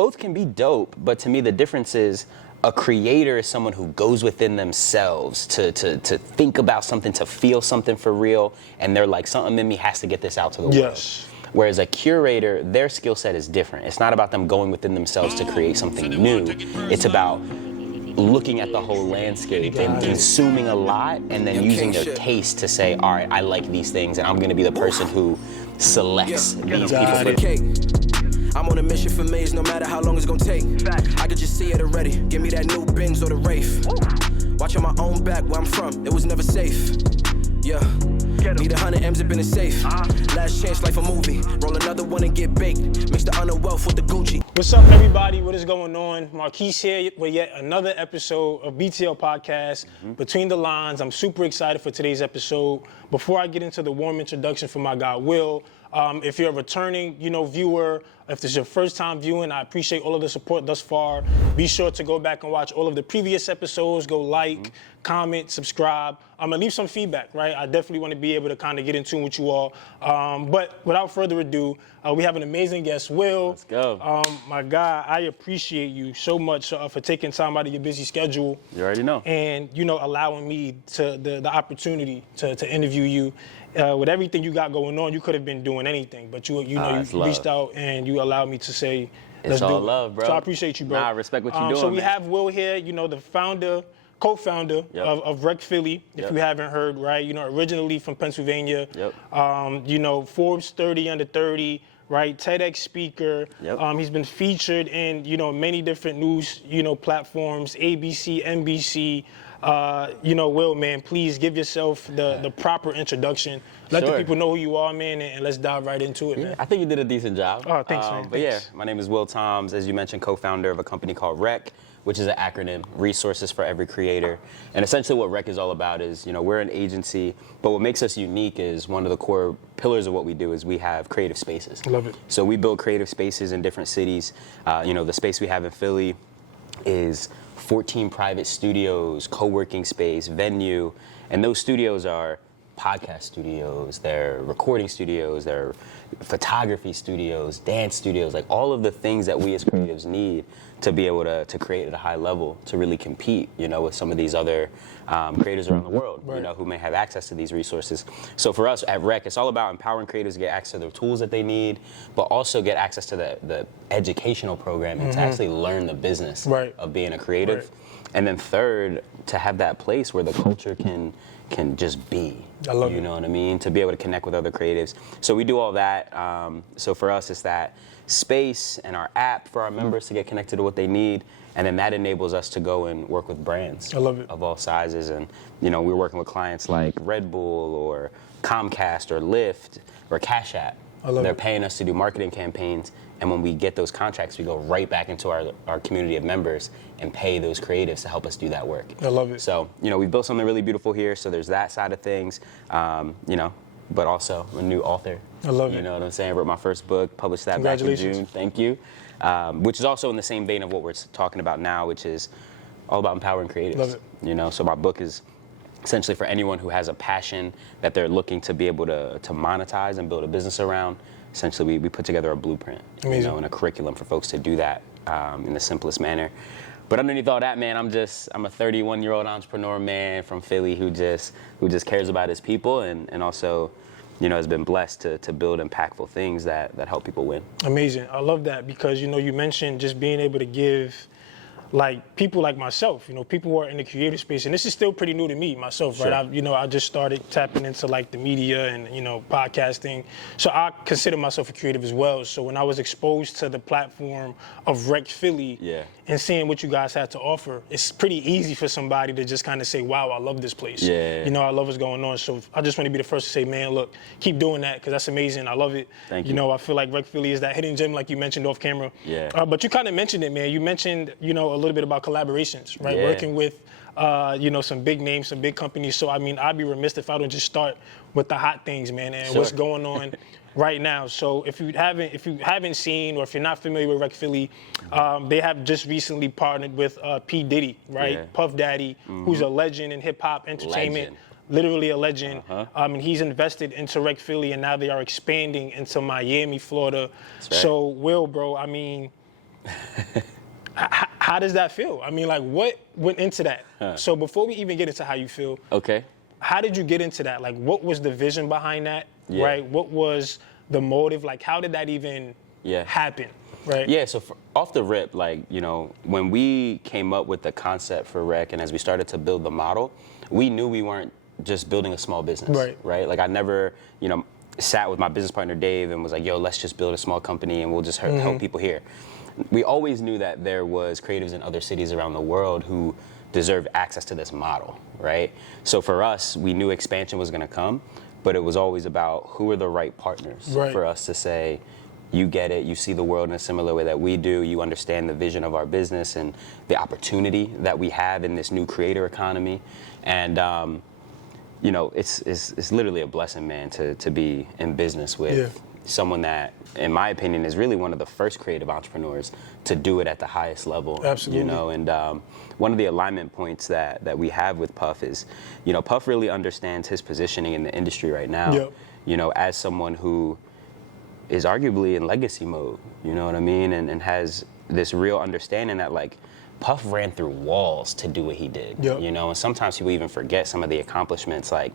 both can be dope, but to me the difference is a creator is someone who goes within themselves to think about something, to feel something for real, and they're like, something in me has to get this out to the world. Whereas a curator, their skill set is different. It's not about them going within themselves to create something new. It's about looking at the whole landscape and consuming a lot and then using their taste to say, all right, I like these things and I'm gonna be the person who selects these people. I'm on a mission for maze, no matter how long it's gonna take. I could just see it already. Give me that new Benz or the Wraith. Watching my own back where I'm from, it was never safe. Yeah, need 100 M's up in the safe. Last chance, life a movie. Roll another one and get baked. Mix the underwealth with the Gucci. What's up, everybody? What is going on? Marquise here with yet another episode of BTL Pdcst, Between the Lines. I'm super excited for today's episode. Before I get into the warm introduction from my guy, Will, if you're a returning, viewer, if this is your first time viewing, I appreciate all of the support thus far. Be sure to go back and watch all of the previous episodes. Go like, comment, subscribe. I'm gonna leave some feedback, right? I definitely want to be able to kind of get in tune with you all. But without further ado, we have an amazing guest, Will. Let's go. My guy, I appreciate you so much for taking time out of your busy schedule. You already know. And, allowing me to the opportunity to interview you. With everything you got going on, you could have been doing anything, but you reached out and you allowed me to say, let's it's all do it. Love, bro. So I appreciate you, bro. Nah, I respect what you're doing, So we man. have Will here, the co-founder of Rec Philly, if you haven't heard, right? Originally from Pennsylvania. Forbes 30 under 30, right? TEDx speaker. He's been featured in, many different news, platforms, ABC, NBC. Will, man, please give yourself the proper introduction. Let the people know who you are, man, and let's dive right into it, man. I think you did a decent job. Oh, thanks, man. But my name is Will Toms, as you mentioned, co-founder of a company called Rec, which is an acronym, Resources for Every Creator. And essentially what Rec is all about is, we're an agency, but what makes us unique is one of the core pillars of what we do is we have creative spaces. Love it. So we build creative spaces in different cities. The space we have in Philly is 14 private studios, co-working space, venue, and those studios are podcast studios, they're recording studios, they're photography studios, dance studios, like all of the things that we as creatives need to be able to create at a high level, to really compete, with some of these other creators around the world, who may have access to these resources. So for us at Rec, it's all about empowering creators to get access to the tools that they need, but also get access to the educational programming to actually learn the business of being a creative. And then third, to have that place where the culture can just be. I love it. You know what I mean? To be able to connect with other creatives. So we do all that. So for us, it's that space and our app for our members to get connected to what they need. And then that enables us to go and work with brands of all sizes. And, we're working with clients like Red Bull or Comcast or Lyft or Cash App. They're paying us to do marketing campaigns. And when we get those contracts, we go right back into our community of members and pay those creatives to help us do that work. I love it. So, we built something really beautiful here. So there's that side of things, but also a new author. I love it. You know what I'm saying? I wrote my first book, published that back in June. Thank you. Which is also in the same vein of what we're talking about now, which is all about empowering creatives. Love it. So my book is essentially for anyone who has a passion that they're looking to be able to monetize and build a business around. Essentially, we put together a blueprint, and a curriculum for folks to do that in the simplest manner. But underneath all that, man, I'm a 31-year-old entrepreneur, man, from Philly who just cares about his people and also, has been blessed to build impactful things that help people win. Amazing. I love that because, you mentioned just being able to give people like myself, people who are in the creative space, and this is still pretty new to me myself, right? I just started tapping into the media and, podcasting. So I consider myself a creative as well. So when I was exposed to the platform of Rec Philly and seeing what you guys had to offer, it's pretty easy for somebody to just kind of say, wow, I love this place. I love what's going on. So I just want to be the first to say, man, look, keep doing that because that's amazing. I love it. Thank you. I feel like Rec Philly is that hidden gem like you mentioned off camera. But you kind of mentioned it, man. You mentioned, a little bit about collaborations, right? Working with, some big names, some big companies. So, I'd be remiss if I don't just start with the hot things, man, and what's going on right now. So if you haven't seen or if you're not familiar with Rec Philly, they have just recently partnered with P.Diddy, right? Puff Daddy, who's a legend in hip hop entertainment. Literally a legend. And he's invested into Rec Philly, and now they are expanding into Miami, Florida. So, Will, bro, How does that feel? I mean, like, what went into that? So before we even get into how you feel, okay, how did you get into that? Like, what was the vision behind that, Yeah. right? What was the motive? Like, how did that even happen, right? Yeah, so off the rip, like, you know, when we came up with the concept for Rec and as we started to build the model, we knew we weren't just building a small business, right? Like, I never, you know, sat with my business partner Dave and was like, yo, let's just build a small company and we'll just help people here. We always knew that there was creatives in other cities around the world who deserved access to this model, right? So for us, we knew expansion was gonna come, but it was always about who are the right partners for us to say, you get it, you see the world in a similar way that we do, you understand the vision of our business and the opportunity that we have in this new creator economy. And you know, it's literally a blessing, man, to be in business with someone that, in my opinion, is really one of the first creative entrepreneurs to do it at the highest level. Absolutely. You know, and one of the alignment points that we have with Puff is, you know, Puff really understands his positioning in the industry right now. You know, as someone who is arguably in legacy mode, you know what I mean, and has this real understanding that, like, Puff ran through walls to do what he did, you know, and sometimes people even forget some of the accomplishments, like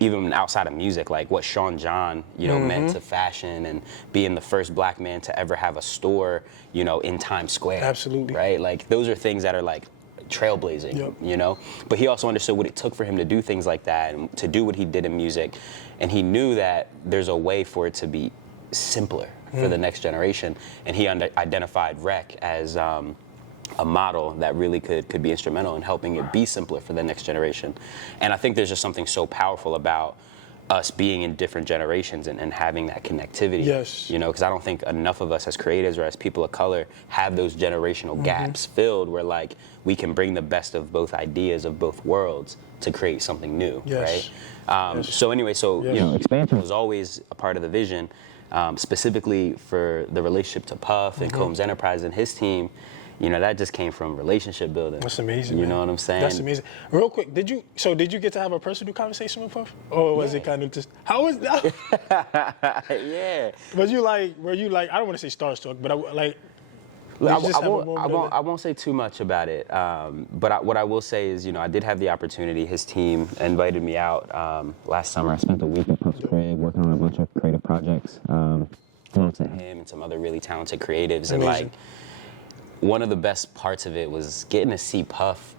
even outside of music, like what Sean John, you know, meant to fashion and being the first black man to ever have a store, you know, in Times Square. Absolutely. Right? Like, those are things that are like trailblazing, you know, but he also understood what it took for him to do things like that and to do what he did in music. And he knew that there's a way for it to be simpler for the next generation. And he identified Rec as, a model that really could be instrumental in helping it be simpler for the next generation. And I think there's just something so powerful about us being in different generations and having that connectivity. You know, because I don't think enough of us as creatives or as people of color have those generational gaps filled where, like, we can bring the best of both ideas of both worlds to create something new, right? So anyway, you know, expansion was always a part of the vision, specifically for the relationship to Puff and Combs Enterprise and his team. You know, that just came from relationship building. That's amazing. You know what I'm saying? That's amazing. Real quick, did you get to have a personal conversation with Puff? Or was it kind of just, how was that? Were you like, I don't want to say starstruck, but I won't say too much about it. But what I will say is, you know, I did have the opportunity. His team invited me out last summer. I spent a week at Puff's Crib working on a bunch of creative projects. To him and some other really talented creatives. Amazing. And like, one of the best parts of it was getting to see Puff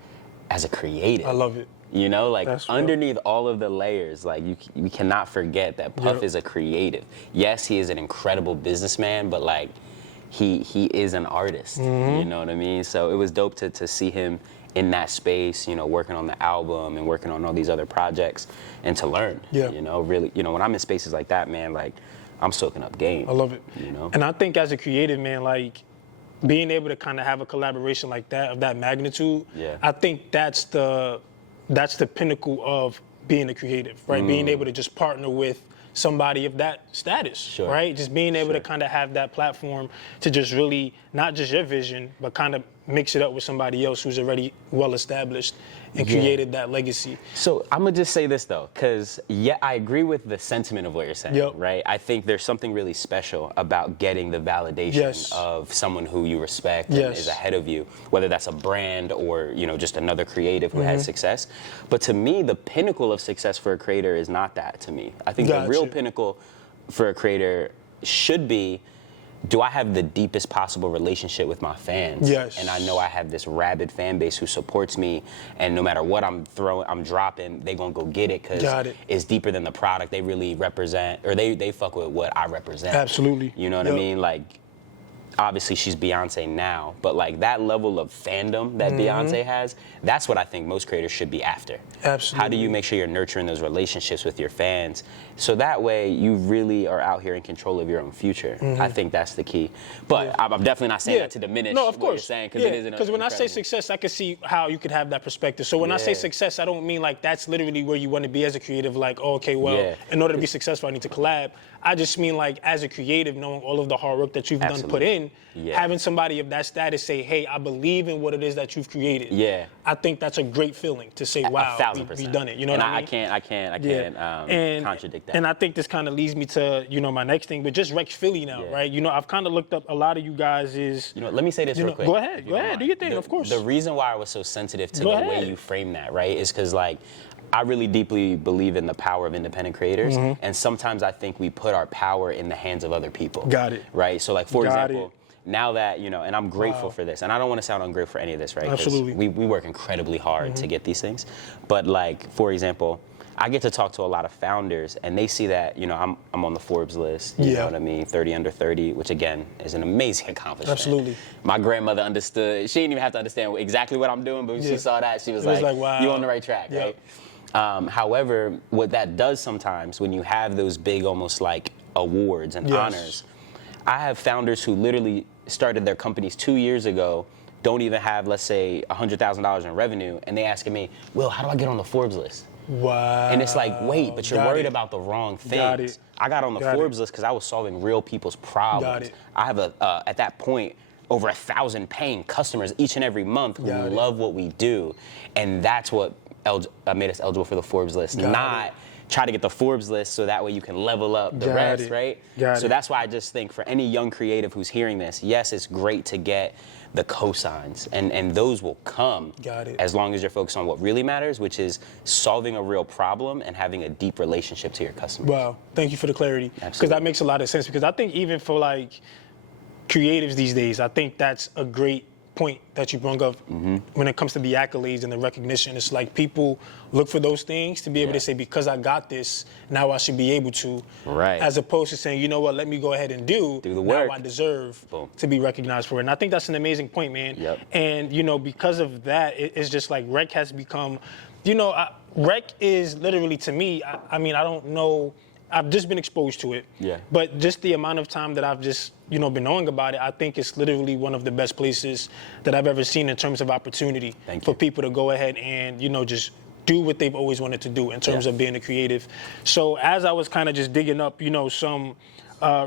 as a creative. I love it. You know, like, underneath all of the layers, like, we cannot forget that Puff is a creative. Yes, he is an incredible businessman, but like, he is an artist. You know what I mean? So it was dope to see him in that space, you know, working on the album and working on all these other projects and to learn. You know, really, you know, when I'm in spaces like that, man, like, I'm soaking up game. I love it. You know? And I think as a creative, man, like, being able to kind of have a collaboration like that, of that magnitude, I think that's the pinnacle of being a creative, right? Being able to just partner with somebody of that status, right? Just being able to kind of have that platform to just really, not just your vision, but kind of mix it up with somebody else who's already well established and created that legacy. So I'm gonna just say this though, because I agree with the sentiment of what you're saying, right? I think there's something really special about getting the validation of someone who you respect and is ahead of you, whether that's a brand or, you know, just another creative who has success. But to me, the pinnacle of success for a creator is not that to me. I think the real pinnacle for a creator should be, do I have the deepest possible relationship with my fans? And I know I have this rabid fan base who supports me, and no matter what I'm dropping, they gonna go get it because it's deeper than the product. They really represent, or they fuck with what I represent. Absolutely. You know what I mean? Like, obviously she's Beyonce now, but like that level of fandom that Beyonce has, that's what I think most creators should be after. Absolutely. How do you make sure you're nurturing those relationships with your fans so that way you really are out here in control of your own future? I think that's the key. But I'm definitely not saying that to diminish what you're saying, because it is because when I say success, I can see how you could have that perspective. So when I say success, I don't mean like that's literally where you want to be as a creative, like, oh, okay, well, in order to be successful, I need to collab. I just mean like as a creative, knowing all of the hard work that you've done put in, having somebody of that status say, hey, I believe in what it is that you've created. Yeah. I think that's a great feeling to say, wow, 1,000%. we've done it. You know and what I mean? I can't contradict that. And I think this kind of leads me to, my next thing, but just Rec Philly now, right? I've kind of looked up a lot of you guys is... let me say this real quick. Go ahead, do your thing, of course. The reason why I was so sensitive to the way you frame that, right, is because, like, I really deeply believe in the power of independent creators, and sometimes I think we put our power in the hands of other people. Got it. Right? So, like, for example, now that, and I'm grateful for this, and I don't want to sound ungrateful for any of this, right? Absolutely. We work incredibly hard to get these things. But, like, for example, I get to talk to a lot of founders, and they see that, I'm on the Forbes list, you know what I mean, 30 under 30, which, again, is an amazing accomplishment. Absolutely. My grandmother understood. She didn't even have to understand exactly what I'm doing, but when she saw that, she was like, wow, you're on the right track, right? However, what that does sometimes when you have those big almost like awards and honors, I have founders who literally started their companies 2 years ago, don't even have, let's say, $100,000 in revenue, and they asking me, Will, how do I get on the Forbes list? Wow. And it's like, wait, but you're worried about the wrong things. I got on the Forbes list because I was solving real people's problems. I have at that point, over 1,000 paying customers each and every month who love what we do. And that's what made us eligible for the Forbes list, not try to get the Forbes list so that way you can level up the rest, right? So that's why I just think for any young creative who's hearing this, yes, it's great to get the cosigns, and those will come as long as you're focused on what really matters, which is solving a real problem and having a deep relationship to your customers. Wow, thank you for the clarity. Because that makes a lot of sense, because I think even for like creatives these days, I think that's a great point that you brought up when it comes to the accolades and the recognition. It's like people look for those things to be able to say, because I got this, now I should be able to. Right. As opposed to saying, you know what, let me go ahead and do the work. Now I deserve to be recognized for it. And I think that's an amazing point, man. And, because of that, it's just like Rec has become, Rec is literally, to me, I mean, I don't know, I've just been exposed to it. But just the amount of time that I've just, been knowing about it, I think it's literally one of the best places that I've ever seen in terms of opportunity for people to go ahead and, just do what they've always wanted to do in terms of being a creative. So as I was kind of just digging up, some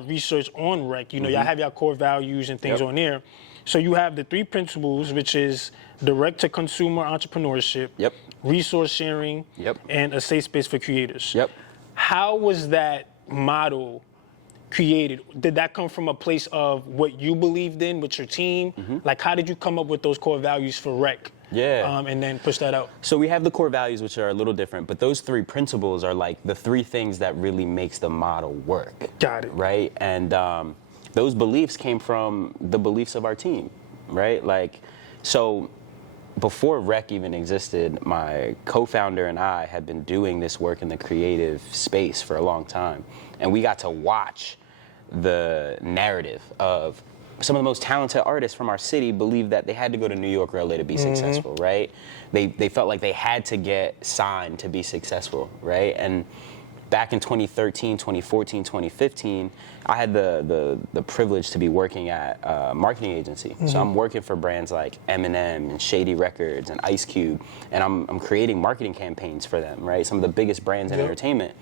research on Rec, y'all have your core values and things on there. So you have the 3 principles, which is direct-to-consumer entrepreneurship, resource sharing, and a safe space for creators. How was that model created? Did that come from a place of what you believed in with your team? Like, how did you come up with those core values for Rec? And then push that out? So we have the core values, which are a little different, but those 3 principles are like the 3 things that really makes the model work. Got it. Right? And those beliefs came from the beliefs of our team, right? Like, so before Rec even existed, my co-founder and I had been doing this work in the creative space for a long time. And we got to watch the narrative of some of the most talented artists from our city believed that they had to go to New York or LA to be successful, right? They felt like they had to get signed to be successful, right? And back in 2013, 2014, 2015, I had the privilege to be working at a marketing agency. So I'm working for brands like Eminem and Shady Records and Ice Cube, and I'm creating marketing campaigns for them, right? Some of the biggest brands in entertainment.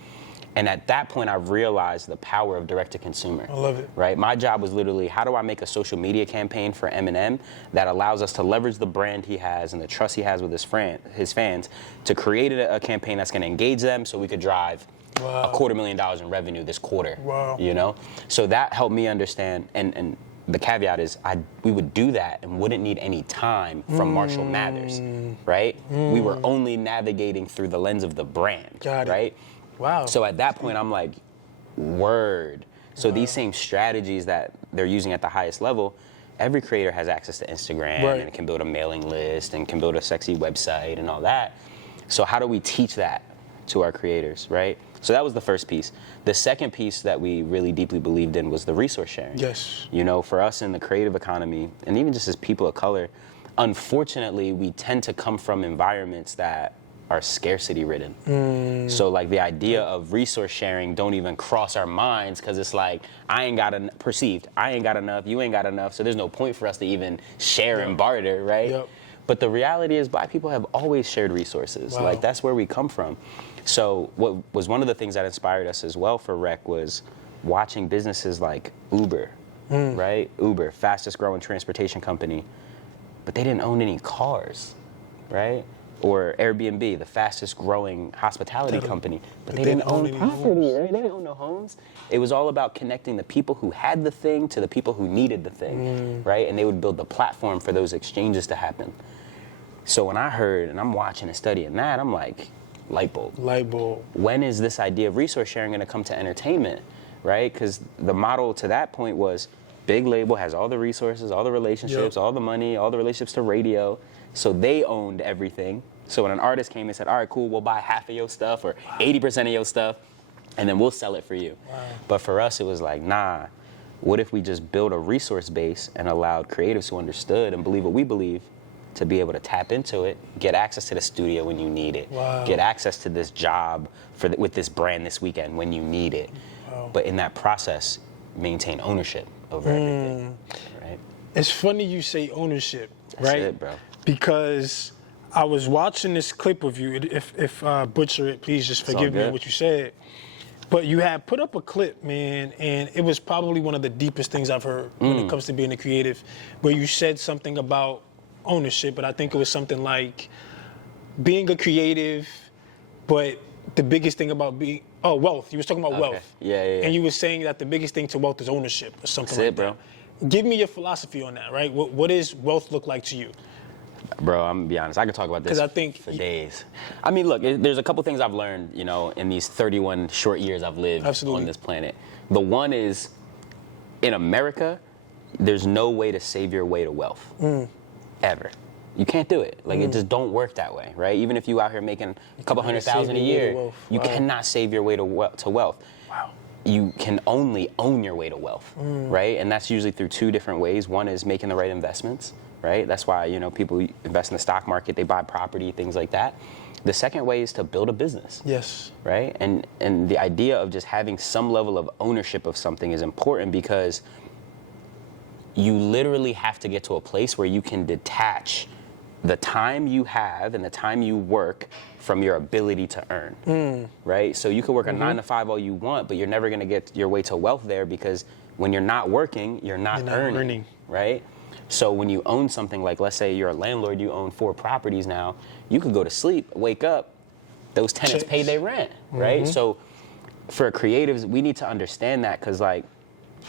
And at that point, I realized the power of direct-to-consumer. I love it. Right? My job was literally, how do I make a social media campaign for Eminem that allows us to leverage the brand he has and the trust he has with his fans to create a campaign that's going to engage them so we could drive $250,000 in revenue this quarter. So that helped me understand, and the caveat is we would do that and wouldn't need any time from Marshall Mathers, right? We were only navigating through the lens of the brand, right? Wow. So at that point, I'm like, word. So these same strategies that they're using at the highest level, every creator has access to Instagram and can build a mailing list and can build a sexy website and all that. So how do we teach that to our creators, right? So that was the first piece. The second piece that we really deeply believed in was the resource sharing. For us in the creative economy, and even just as people of color, unfortunately, we tend to come from environments that are scarcity ridden. So like the idea of resource sharing don't even cross our minds because it's like, I ain't got enough, you ain't got enough, so there's no point for us to even share and barter, right? But the reality is Black people have always shared resources. Like that's where we come from. So what was one of the things that inspired us as well for Rec was watching businesses like Uber, right? Uber, fastest growing transportation company, but they didn't own any cars, right? Or Airbnb, the fastest growing hospitality company, but they didn't own property, right? They didn't own no homes. It was all about connecting the people who had the thing to the people who needed the thing, right? And they would build the platform for those exchanges to happen. So when I heard, and I'm watching and studying that, I'm like, light bulb. Light bulb. When is this idea of resource sharing going to come to entertainment, right? Because the model to that point was big label has all the resources, all the relationships, all the money, all the relationships to radio. So they owned everything. So when an artist came and said, all right, cool, we'll buy half of your stuff or 80% of your stuff, and then we'll sell it for you. Wow. But for us, it was like, nah, what if we just build a resource base and allowed creatives who understood and believe what we believe to be able to tap into it, get access to the studio when you need it, get access to this job with this brand this weekend when you need it. But in that process, maintain ownership over everything, right? It's funny you say ownership, That's right? it, bro. Because I was watching this clip of you. If I butcher it, please just forgive me on what you said. But you had put up a clip, man, and it was probably one of the deepest things I've heard when it comes to being a creative, where you said something about ownership, but I think it was something like being a creative, but the biggest thing about being, wealth. You was talking about wealth. Yeah. And you were saying that the biggest thing to wealth is ownership or something like that. Bro. Give me your philosophy on that, right? What does wealth look like to you? Bro, I'm gonna be honest. I could talk about this for days. I mean, look, there's a couple things I've learned, in these 31 short years I've lived on this planet. The one is, in America, there's no way to save your way to wealth, ever. You can't do it. Like, it just don't work that way, right? Even if you out here making a couple $100,000 a year, you cannot save your way to wealth. Wow. You can only own your way to wealth, right? And that's usually through two different ways. One is making the right investments, right? That's why, people invest in the stock market, they buy property, things like that. The second way is to build a business. Yes. Right? And the idea of just having some level of ownership of something is important because you literally have to get to a place where you can detach the time you have and the time you work from your ability to earn, right? So you can work a 9 to 5 all you want, but you're never gonna get your way to wealth there because when you're not working, you're not earning, right? So when you own something like, let's say you're a landlord, you own 4 properties now, you could go to sleep, wake up, those tenants pay their rent, right? So for creatives, we need to understand that because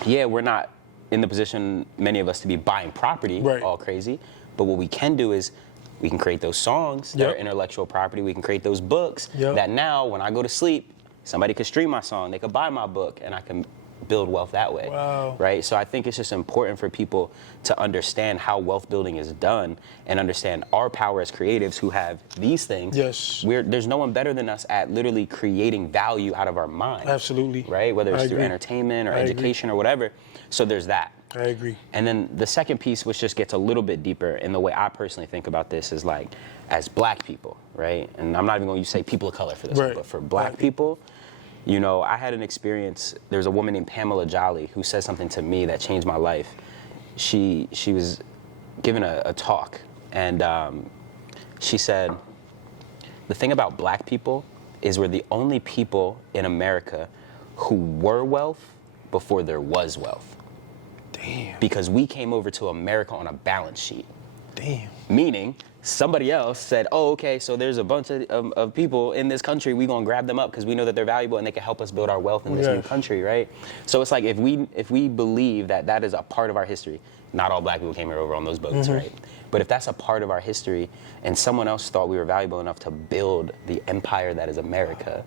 we're not in the position, many of us, to be buying property all crazy, but what we can do is we can create those songs that are intellectual property, we can create those books that now when I go to sleep, somebody could stream my song, they could buy my book, and I can build wealth that way, right? So I think it's just important for people to understand how wealth building is done and understand our power as creatives who have these things. Yes. There's no one better than us at literally creating value out of our mind. Absolutely. Right? Whether it's through entertainment or education or whatever. So there's that. I agree. And then the second piece, which just gets a little bit deeper in the way I personally think about this, is as black people, right? And I'm not even going to say people of color for this one, but for black people, I had an experience. There's a woman named Pamela Jolly who said something to me that changed my life. She was giving a talk, and she said, the thing about black people is we're the only people in America who were wealth before there was wealth. Damn. Because we came over to America on a balance sheet. Damn. Meaning, somebody else said, oh, okay, so there's a bunch of people in this country, we're gonna grab them up because we know that they're valuable and they can help us build our wealth in this new country, right? So it's like if we believe that is a part of our history, not all black people came here over on those boats, right? But if that's a part of our history and someone else thought we were valuable enough to build the empire that is America,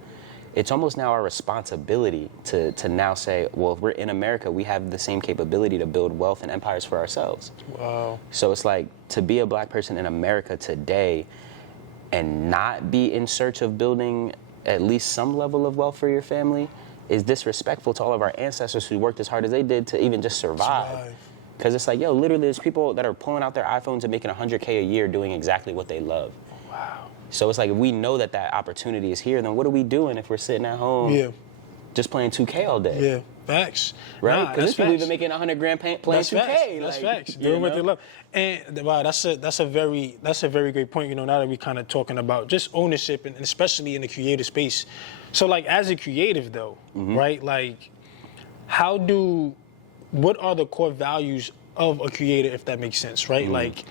it's almost now our responsibility to now say, well, if we're in America, we have the same capability to build wealth and empires for ourselves. Wow. So it's like, to be a black person in America today and not be in search of building at least some level of wealth for your family is disrespectful to all of our ancestors who worked as hard as they did to even just survive. Because it's like, literally there's people that are pulling out their iPhones and making $100K a year doing exactly what they love. Wow. So it's like, if we know that opportunity is here, then what are we doing if we're sitting at home just playing 2K all day? Yeah, facts. Right? Because there's people even making $100 grand playing 2K. That's facts. Doing what they love. And wow, that's a very great point. Now that we're kind of talking about just ownership and especially in the creative space. So as a creative though, right? what are the core values of a creator, if that makes sense, right? Like,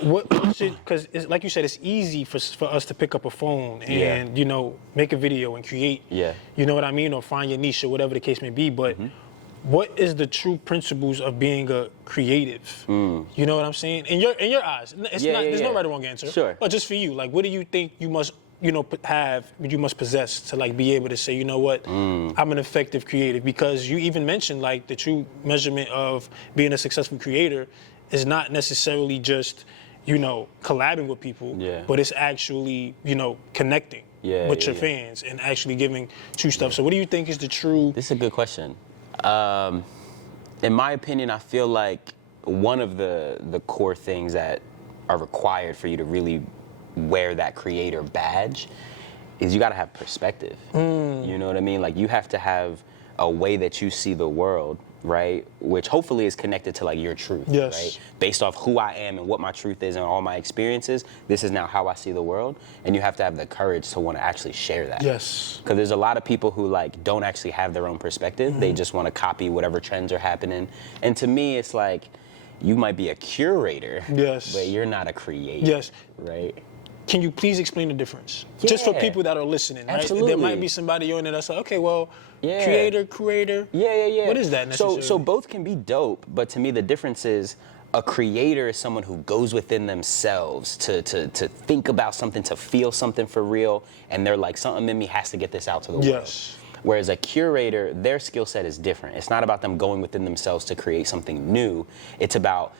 because like you said, it's easy for us to pick up a phone and, you know, make a video and create, you know what I mean, or find your niche or whatever the case may be, but what is the true principles of being a creative? You know what I'm saying? In your eyes, there's no right or wrong answer. Sure. But just for you, like, what do you think you must, you know, you must possess to, like, be able to say, you know what, I'm an effective creative? Because you even mentioned, like, the true measurement of being a successful creator is not necessarily just, you know, collabing with people, but it's actually, you know, connecting with your fans and actually giving true stuff. So what do you think is the true? This is a good question. In my opinion, I feel like one of the core things that are required for you to really wear that creator badge is you got to have perspective. You know what I mean? Like, you have to have a way that you see the world, right? Which hopefully is connected to, like, your truth, right? Based off who I am and what my truth is and all my experiences, this is now how I see the world. And you have to have the courage to want to actually share that. Because there's a lot of people who, like, don't actually have their own perspective. They just want to copy whatever trends are happening. And to me, it's like, you might be a curator, but you're not a creator, right? Can you please explain the difference? Just for people that are listening, right? Absolutely. There might be somebody on there that's like, okay, well, creator. What is that necessarily? So both can be dope, but to me the difference is a creator is someone who goes within themselves to think about something, to feel something for real, and they're like, something in me has to get this out to the world. Whereas a curator, their skill set is different. It's not about them going within themselves to create something new. It's about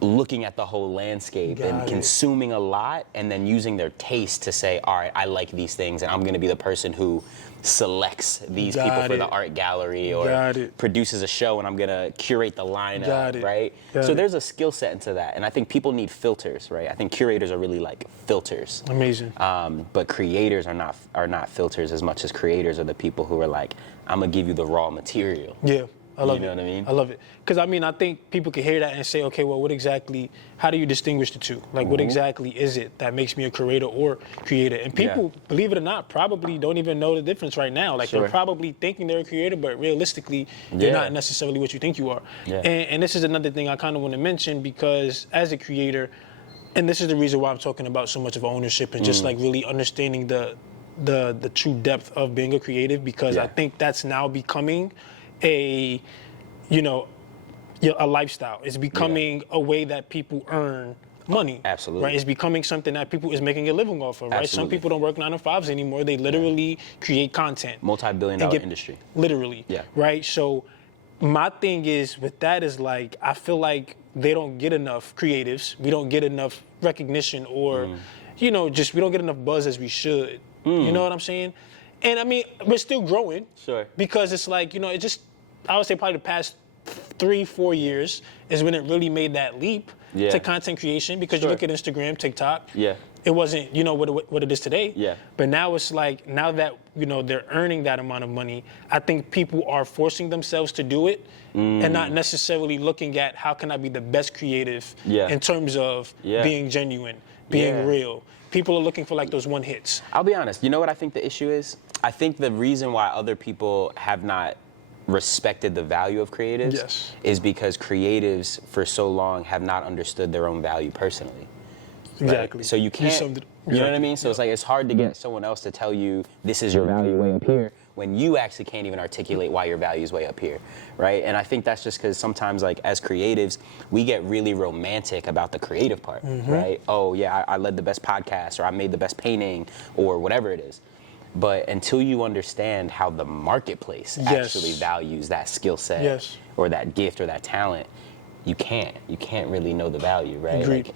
looking at the whole landscape and consuming a lot, and then using their taste to say, all right, I like these things, and I'm going to be the person who selects these people for the art gallery or produces a show, and I'm going to curate the lineup, right? So there's a skill set into that, and I think people need filters, right? I think curators are really like filters. Amazing. But creators are not filters as much as creators are the people who are like, I'm going to give you the raw material. I love it. You know what I mean? I love it. Because, I mean, I think people can hear that and say, okay, well, how do you distinguish the two? Like, what exactly is it that makes me a curator or creator? And people, believe it or not, probably don't even know the difference right now. Like, they're probably thinking they're a creator, but realistically, they're not necessarily what you think you are. And this is another thing I kind of want to mention, because as a creator, and this is the reason why I'm talking about so much of ownership and just, like, really understanding the true depth of being a creative, because I think that's now becoming a lifestyle. It's becoming a way that people earn money. Absolutely. Right? It's becoming something that people is making a living off of, right? Some people don't work 9 to 5s anymore. They literally create content. Multi-billion-dollar industry. Literally. Right? So my thing is with that is, like, I feel like they don't get enough creatives. We don't get enough recognition, or, we don't get enough buzz as we should. You know what I'm saying? And I mean, we're still growing. Because it's like, I would say probably the past 3-4 years is when it really made that leap to content creation, because you look at Instagram, TikTok, it wasn't, what it is today. But now it's like, now that, they're earning that amount of money, I think people are forcing themselves to do it and not necessarily looking at how can I be the best creative in terms of being genuine, being real. People are looking for, like, those one hits. I'll be honest. You know what I think the issue is? I think the reason why other people have not respected the value of creatives is because creatives for so long have not understood their own value personally. Exactly. Right? So you can't, you know what I mean? So it's like, it's hard to get someone else to tell you this is your value way up here when you actually can't even articulate why your value is way up here, right? And I think that's just because sometimes, like, as creatives, we get really romantic about the creative part, right? Oh yeah, I led the best podcast, or I made the best painting, or whatever it is. But until you understand how the marketplace actually values that skill set or that gift or that talent, you can't really know the value, right? Agreed. Like,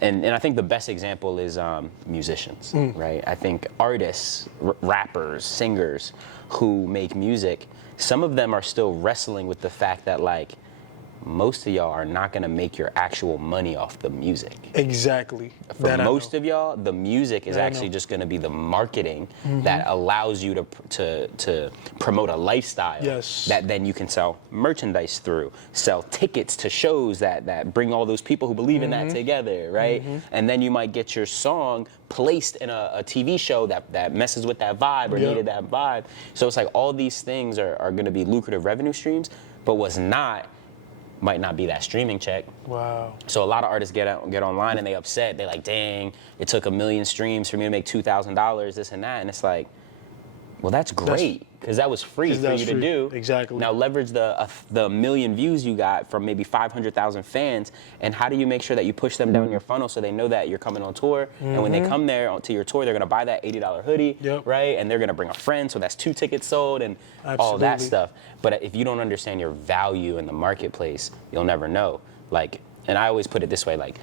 and I think the best example is musicians, right? I think artists, rappers, singers who make music, some of them are still wrestling with the fact that, like, most of y'all are not gonna make your actual money off the music. Exactly. For most of y'all, the music is actually just gonna be the marketing that allows you to promote a lifestyle that then you can sell merchandise through, sell tickets to shows that bring all those people who believe in that together, right? And then you might get your song placed in a TV show that messes with that vibe or needed that vibe. So it's like all these things are gonna be lucrative revenue streams, but what's not might not be that streaming check. Wow. So a lot of artists get online and they upset. They're like, dang, it took 1 million streams for me to make $2,000, this and that. And it's like, well, that's great, because that was free for you to do. Exactly. Now leverage the million views you got from maybe 500,000 fans, and how do you make sure that you push them down your funnel so they know that you're coming on tour, and when they come there to your tour, they're gonna buy that $80 hoodie, right? And they're gonna bring a friend, so that's 2 tickets sold and all that stuff. But if you don't understand your value in the marketplace, you'll never know. Like, and I always put it this way, like,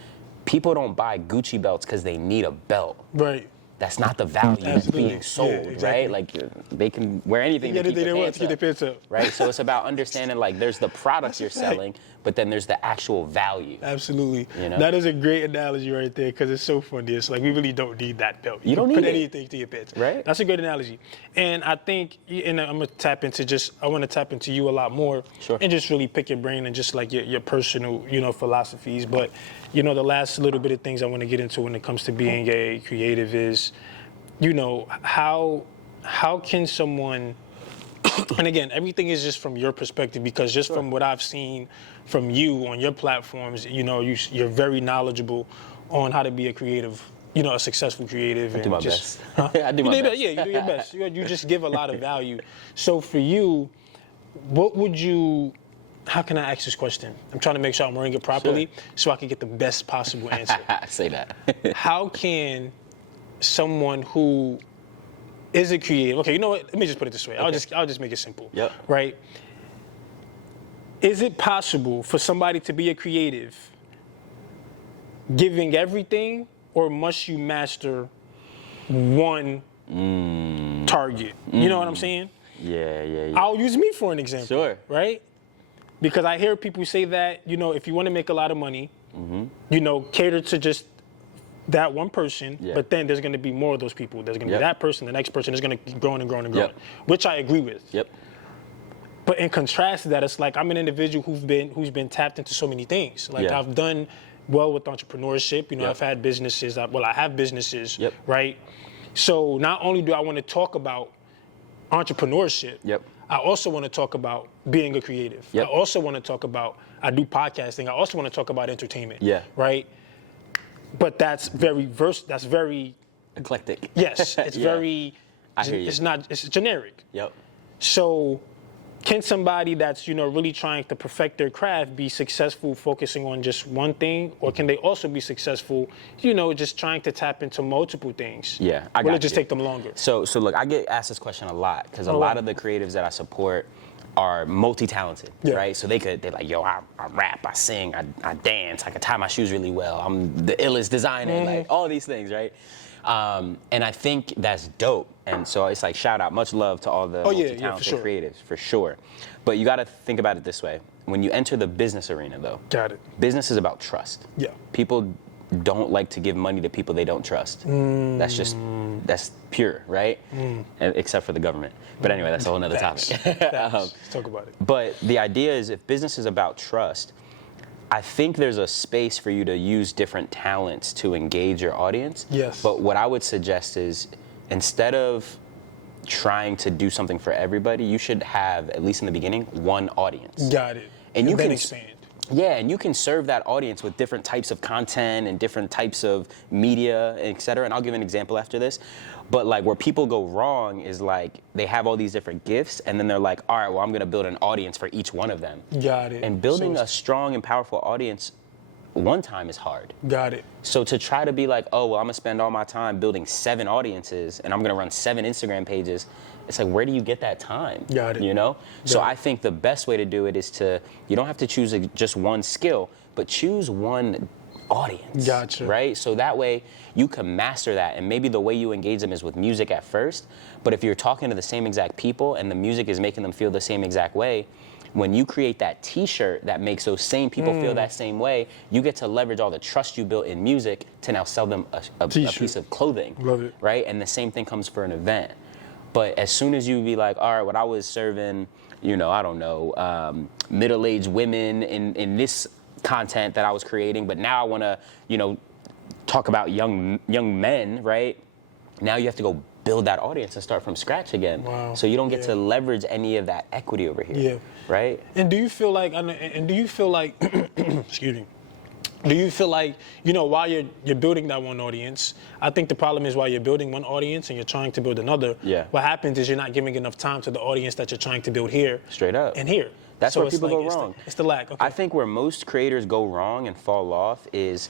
people don't buy Gucci belts because they need a belt. Right. That's not the value that's being sold, right? Like, they can wear anything to keep their pants up, right? So it's about understanding, like, there's the products you're selling, but then there's the actual value. Absolutely. You know? That is a great analogy right there, because it's so funny. It's like, we really don't need that belt. You don't can need put it. anything to your pants. Right. That's a great analogy. And I think, and I'm going to tap into you a lot more. Sure. And just really pick your brain and just like your personal, philosophies. But, the last little bit of things I want to get into when it comes to being a creative is, how can someone, and again, everything is just from your perspective, because just from what I've seen from you on your platforms, you're very knowledgeable on how to be a creative, a successful creative. I do my best. I do my best. Yeah, you do your best. You just give a lot of value. So for you, how can I ask this question? I'm trying to make sure I'm wording it properly so I can get the best possible answer. Say that. How can someone who is a creative, okay, you know what? Let me just put it this way. Okay. I'll just make it simple. Yep. Right? Is it possible for somebody to be a creative giving everything, or must you master one target? You know what I'm saying? Yeah. I'll use me for an example. Sure. Right? Because I hear people say that, if you want to make a lot of money, cater to just that one person, but then there's going to be more of those people. There's going to be that person, the next person is going to keep growing and growing and growing, which I agree with. Yep. But in contrast to that, it's like I'm an individual who's been tapped into so many things. Like I've done well with entrepreneurship. I've had businesses. I have businesses, right? So not only do I want to talk about entrepreneurship, I also want to talk about being a creative. I also want to talk about, I do podcasting. I also want to talk about entertainment, right? But that's very that's very eclectic. Yes, it's very. I hear you. It's generic. Yep. So, can somebody that's really trying to perfect their craft be successful focusing on just one thing, or can they also be successful, just trying to tap into multiple things? Yeah, Will it just take them longer? So look, I get asked this question a lot because a lot of the creatives that I support are multi-talented, right? So they're like, yo, I rap, I sing, I dance, I can tie my shoes really well, I'm the illest designer, like all these things, right? And I think that's dope. And so it's like, shout out, much love to all the multi-talented creatives, for sure. But you gotta think about it this way. When you enter the business arena though, business is about trust. Yeah. People don't like to give money to people they don't trust. That's pure, right? Except for the government. But anyway, that's a whole nother topic. Let's talk about it. But the idea is, if business is about trust, I think there's a space for you to use different talents to engage your audience. Yes. But what I would suggest is, instead of trying to do something for everybody, you should have, at least in the beginning, one audience. Got it. And you then can expand. Yeah, and you can serve that audience with different types of content and different types of media, et cetera. And I'll give an example after this. But like, where people go wrong is like, they have all these different gifts, and then they're like, all right, well, I'm gonna build an audience for each one of them. Got it. And building a strong and powerful audience one time is hard. Got it. So to try to be like, oh, well, I'm gonna spend all my time building 7 audiences, and I'm gonna run 7 Instagram pages, it's like, where do you get that time? Got it. You know? So I think the best way to do it is you don't have to choose just one skill, but choose one audience. Gotcha. Right? So that way you can master that, and maybe the way you engage them is with music at first, but if you're talking to the same exact people and the music is making them feel the same exact way, when you create that t-shirt that makes those same people feel that same way, you get to leverage all the trust you built in music to now sell them a piece of clothing. Love it. Right? And the same thing comes for an event. But as soon as you be like, all right, what I was serving, you know, I don't know, middle-aged women in this content that I was creating, but now I want to, you know, talk about young men, right? Now you have to go build that audience and start from scratch again. Wow. So you don't get to leverage any of that equity over here. Yeah. Right? And do you feel like, excuse me, do you feel like, you know, while you're building that one audience, I think the problem is while you're building one audience and you're trying to build another, what happens is you're not giving enough time to the audience that you're trying to build here. Straight up. And here. That's where people go wrong. It's the lack. Okay. I think where most creators go wrong and fall off is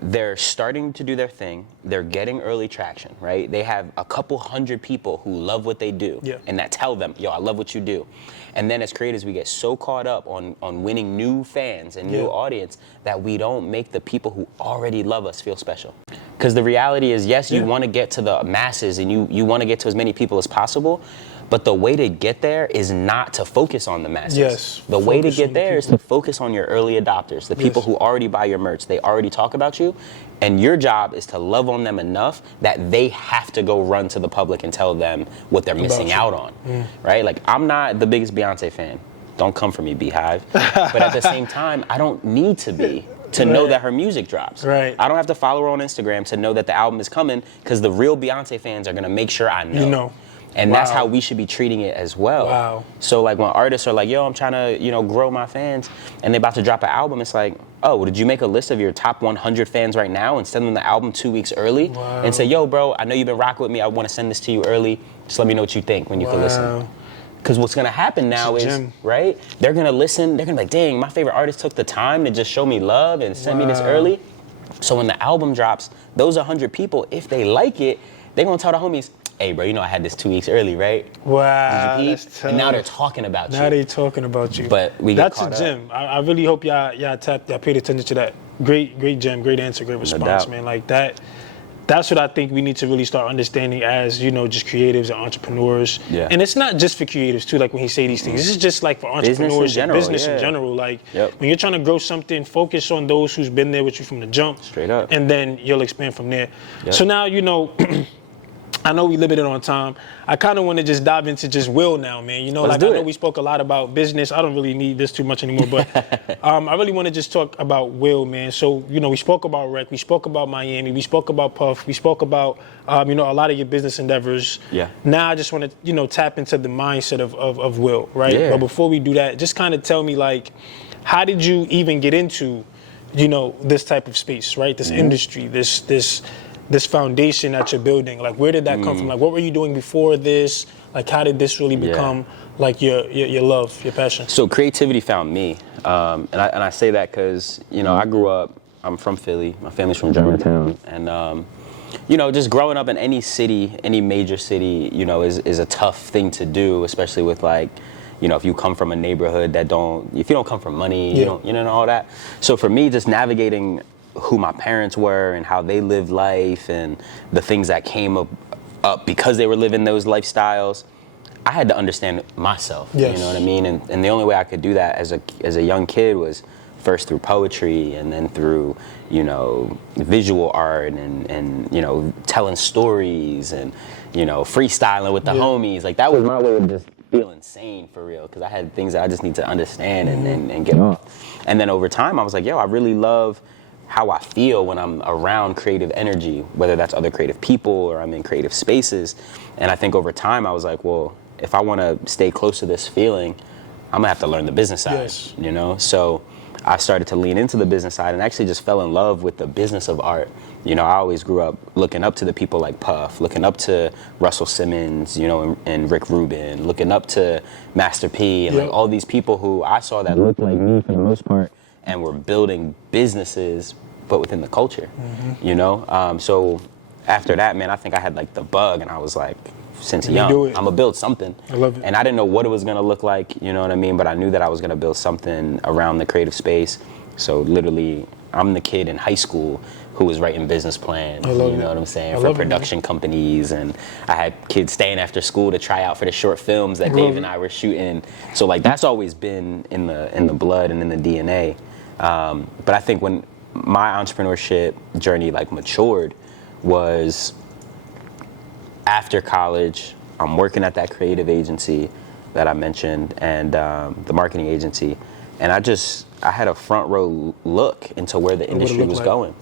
they're starting to do their thing. They're getting early traction, right? They have a couple hundred people who love what they do and that tell them, yo, I love what you do. And then as creators, we get so caught up on winning new fans and new audience that we don't make the people who already love us feel special. Because the reality is, yes, you want to get to the masses and you want to get to as many people as possible, but the way to get there is not to focus on the masses. Yes. The way to get there is to focus on your early adopters, the people who already buy your merch, they already talk about you, and your job is to love on them enough that they have to go run to the public and tell them what they're missing out on, right? Like, I'm not the biggest Beyonce fan. Don't come for me, Beehive. But at the same time, I don't need to be to know that her music drops. Right. I don't have to follow her on Instagram to know that the album is coming, because the real Beyonce fans are gonna make sure I know. You know. And that's how we should be treating it as well. Wow. So like when artists are like, yo, I'm trying to, you know, grow my fans, and they're about to drop an album, it's like, oh, well, did you make a list of your top 100 fans right now and send them the album 2 weeks early? Wow. And say, yo, bro, I know you've been rocking with me. I want to send this to you early. Just let me know what you think when you can listen. Because what's going to happen now is, right, they're going to listen. They're going to be like, dang, my favorite artist took the time to just show me love and send me this early. So when the album drops, those 100 people, if they like it, they're going to tell the homies, hey, bro, you know I had this 2 weeks early, right? Wow, that's tough. And now they're talking about you. Now they're talking about you. But we get That's a gem. I really hope y'all paid attention to that. Great gem, great answer, great response, man. Like that. That's what I think we need to really start understanding as, you know, just creatives and entrepreneurs. Yeah. And it's not just for creatives too, like when he say these things. This is just like for entrepreneurs and business in general. Like when you're trying to grow something, focus on those who's been there with you from the jump. Straight up. And then you'll expand from there. Yep. So now, you know, I know we limited on time. I kind of want to just dive into just Will now, man. You know, I know we spoke a lot about business. I don't really need this too much anymore, but I really want to just talk about Will, man. So, you know, we spoke about Rec, we spoke about Miami, we spoke about Puff, we spoke about, you know, a lot of your business endeavors. Yeah. Now I just want to, you know, tap into the mindset of Will, right? Yeah. But before we do that, just kind of tell me, like, how did you even get into, you know, this type of space, right? This industry, this foundation that you're building? Like, where did that come from? Like, what were you doing before this? Like, how did this really become like your love, your passion? So creativity found me, and I say that because, you know, I grew up. I'm from Philly. My family's from Germantown, and you know, just growing up in any city, any major city, you know, is a tough thing to do, especially with, like, you know, if you come from a neighborhood if you don't come from money, you don't, you know, all that. So for me, just navigating who my parents were and how they lived life and the things that came up because they were living those lifestyles, I had to understand myself. You know what I mean? And the only way I could do that as a young kid was first through poetry, and then through, you know, visual art and you know, telling stories and, you know, freestyling with the homies. Like, that was my way of just feeling sane for real, because I had things that I just need to understand and get off. And then over time I was like, yo, I really love how I feel when I'm around creative energy, whether that's other creative people or I'm in creative spaces. And I think over time I was like, well, if I want to stay close to this feeling, I'm gonna have to learn the business side, you know? So I started to lean into the business side and actually just fell in love with the business of art. You know, I always grew up looking up to the people like Puff, looking up to Russell Simmons, you know, and Rick Rubin, looking up to Master P, and like all these people who I saw that looked like me for the most part, and we're building businesses, but within the culture, you know? So after that, man, I think I had like the bug, and I was like, since young, I'm gonna build something. I love it. And I didn't know what it was gonna look like, you know what I mean? But I knew that I was gonna build something around the creative space. So literally, I'm the kid in high school who was writing business plans, you know what I'm saying, I for love it, production companies. And I had kids staying after school to try out for the short films that Dave and I were shooting. So like that's always been in the blood and in the DNA. But I think when my entrepreneurship journey like matured was after college. I'm working at that creative agency that I mentioned, and the marketing agency, and I had a front row look into where the industry was going.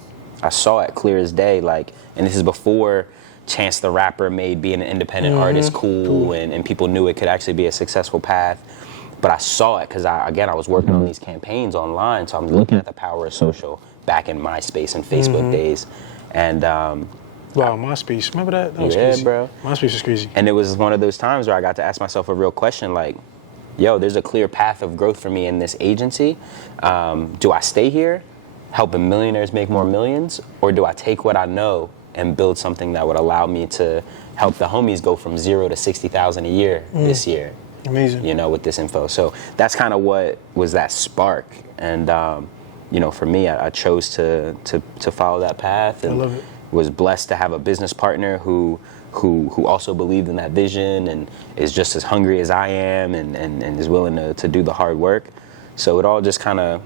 I saw it clear as day, like, and this is before Chance the Rapper made being an independent artist cool, and people knew it could actually be a successful path. But I saw it because I was working on these campaigns online, so I'm looking at the power of social back in MySpace and Facebook days, and wow, MySpace, remember that? That was crazy, bro. MySpace was crazy. And it was one of those times where I got to ask myself a real question, like, yo, there's a clear path of growth for me in this agency. Do I stay here, helping millionaires make more millions, or do I take what I know and build something that would allow me to help the homies go from 0 to 60,000 a year this year? Amazing. You know, with this info. So that's kind of what was that spark. And, you know, for me, I chose to follow that path. And I love it. Was blessed to have a business partner who also believed in that vision and is just as hungry as I am and is willing to do the hard work. So it all just kind of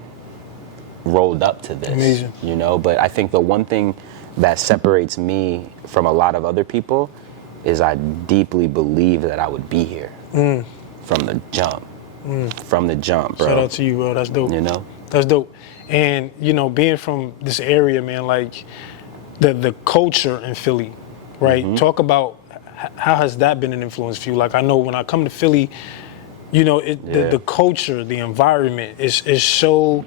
rolled up to this. Amazing. You know, but I think the one thing that separates me from a lot of other people is I deeply believe that I would be here from the jump. From the jump, bro. Shout out to you, bro. That's dope. You know? That's dope. And, you know, being from this area, man, like, the culture in Philly, right? Talk about how has that been an influence for you? Like, I know when I come to Philly, you know, the culture, the environment is so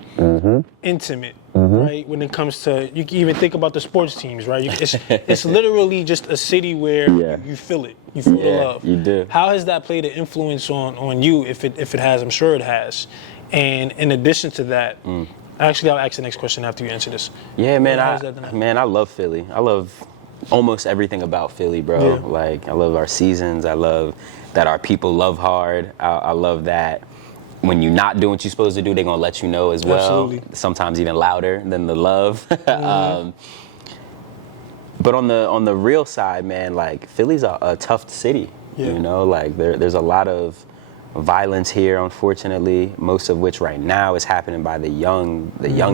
intimate, right? When it comes to, you can even think about the sports teams, right? It's literally just a city where you feel it. You feel the love. You do. How has that played an influence on you, if it has? I'm sure it has. And in addition to that, actually, I'll ask the next question after you answer this. Yeah, man, I love Philly. I love almost everything about Philly, bro. Yeah. Like, I love our seasons. I love that our people love hard. I love that when you're not doing what you're supposed to do, they're going to let you know as well. Absolutely. Sometimes even louder than the love. But on the real side, man, like, Philly's a tough city. Yeah. You know, like, there's a lot of violence here, unfortunately, most of which right now is happening by the young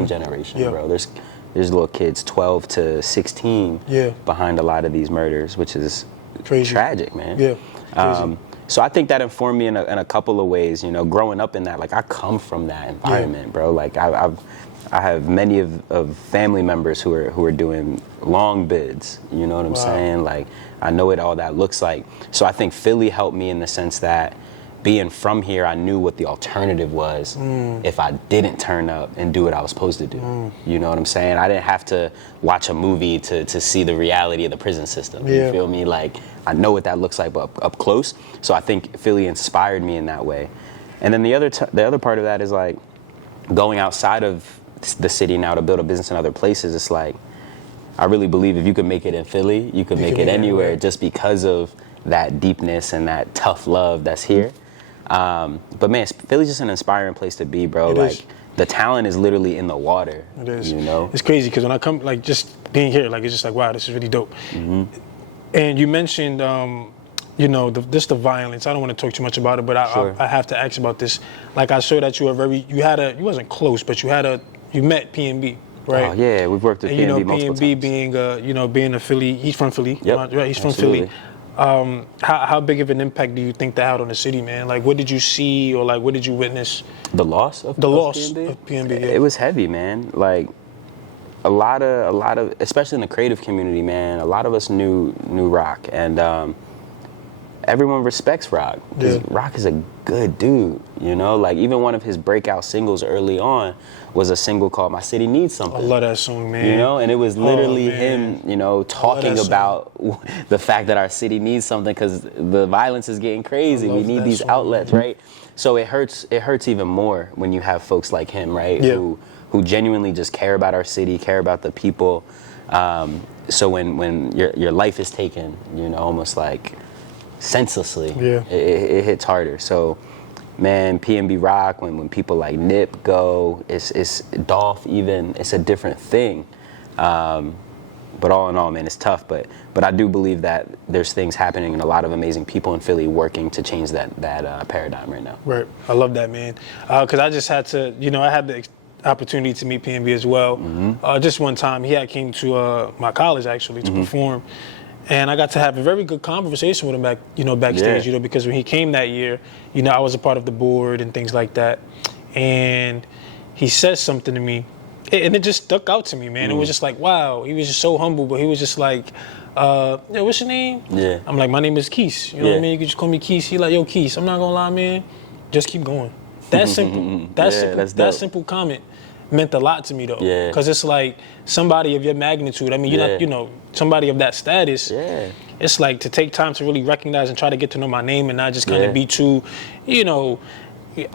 generation, bro. There's little kids 12 to 16 behind a lot of these murders, which is crazy. Tragic, man. Yeah. Crazy. So I think that informed me in a couple of ways, you know, growing up in that. Like, I come from that environment, bro. Like, I have many of family members who are doing long bids, you know what I'm saying? Like, I know what all that looks like. So I think Philly helped me in the sense that being from here, I knew what the alternative was if I didn't turn up and do what I was supposed to do. You know what I'm saying? I didn't have to watch a movie to see the reality of the prison system. You feel me? Like, I know what that looks like up close. So I think Philly inspired me in that way. And then the other part of that is, like, going outside of the city now to build a business in other places. It's like, I really believe if you could make it in Philly, you could make it anywhere, just because of that deepness and that tough love that's here. But man, Philly's just an inspiring place to be, bro. Like, the talent is literally in the water. It is. You know? It's crazy because when I come, like, just being here, like, it's just like, wow, this is really dope. And you mentioned, you know, just the violence. I don't want to talk too much about it, but I have to ask about this. Like, I saw that you wasn't close, but you met P.B., right? Oh yeah, we've worked with P.B. multiple times. P.B. being a Philly, he's from Philly, right? He's from Philly. How big of an impact do you think that had on the city, man? Like, what did you see, or like, what did you witness? The loss of P.B.? It was heavy, man. Like, a lot of, especially in the creative community, man, a lot of us knew Rock, and everyone respects Rock. Rock is a good dude, you know? Like, even one of his breakout singles early on was a single called My City Needs Something. I love that song, man. You know, and it was literally him, you know, talking about the fact that our city needs something because the violence is getting crazy. We need these outlets, right? So it hurts even more when you have folks like him, right? Who genuinely just care about our city, care about the people. So when your life is taken, you know, almost like senselessly, it hits harder. So, man, P.B. Rock, when people like Nip go, it's Dolph even, it's a different thing. But all in all, man, it's tough. But I do believe that there's things happening and a lot of amazing people in Philly working to change that paradigm right now. Right. I love that, man. Because I just had to, I had the opportunity to meet PNB as well. Just one time, he had came to my college actually to perform, and I got to have a very good conversation with him backstage. Because when he came that year, I was a part of the board and things like that, and he said something to me. And it just stuck out to me, man. It was just like, wow. He was just so humble, but he was just like, what's your name? Yeah. I'm like, my name is Keese. You know what I mean? You can just call me Keese. He like, yo, Keese, I'm not gonna lie, man. Just keep going. That's simple. That simple comment meant a lot to me, though. Yeah. Because it's like somebody of your magnitude. I mean, you're not, somebody of that status. Yeah. It's like to take time to really recognize and try to get to know my name and not just kind of be too,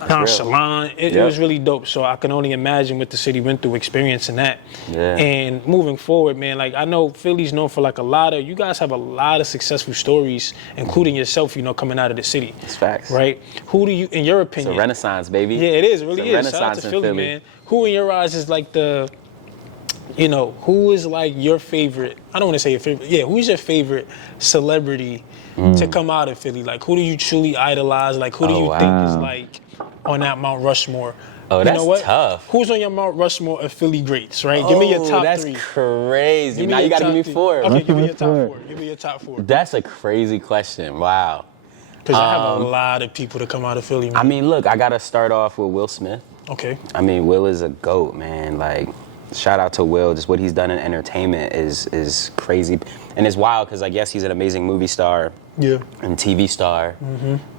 nonchalant. It was really dope. So I can only imagine what the city went through experiencing that. Yeah. And moving forward, man, like I know Philly's known for like you guys have a lot of successful stories, including yourself, coming out of the city. It's facts. Right? Who do you, in your opinion? It's a renaissance, baby. Yeah, it is. It really is. Shout out Renaissance to in Philly, man. Who in your eyes is like who is like your favorite, I don't want to say your favorite, who's your favorite celebrity to come out of Philly? Like, who do you truly idolize? Like, who do you think is like on that Mount Rushmore? Oh, that's tough. Who's on your Mount Rushmore of Philly greats, right? Give me your top that's three. That's crazy. Now you got to give me four. Okay, give me your top four. Give me your top four. That's a crazy question. Wow. Because I have a lot of people to come out of Philly, man. I mean, look, I got to start off with Will Smith. Okay. I mean, Will is a GOAT, man. Like, shout out to Will. Just what he's done in entertainment is crazy. And it's wild because, yes, he's an amazing movie star. Yeah. And TV star.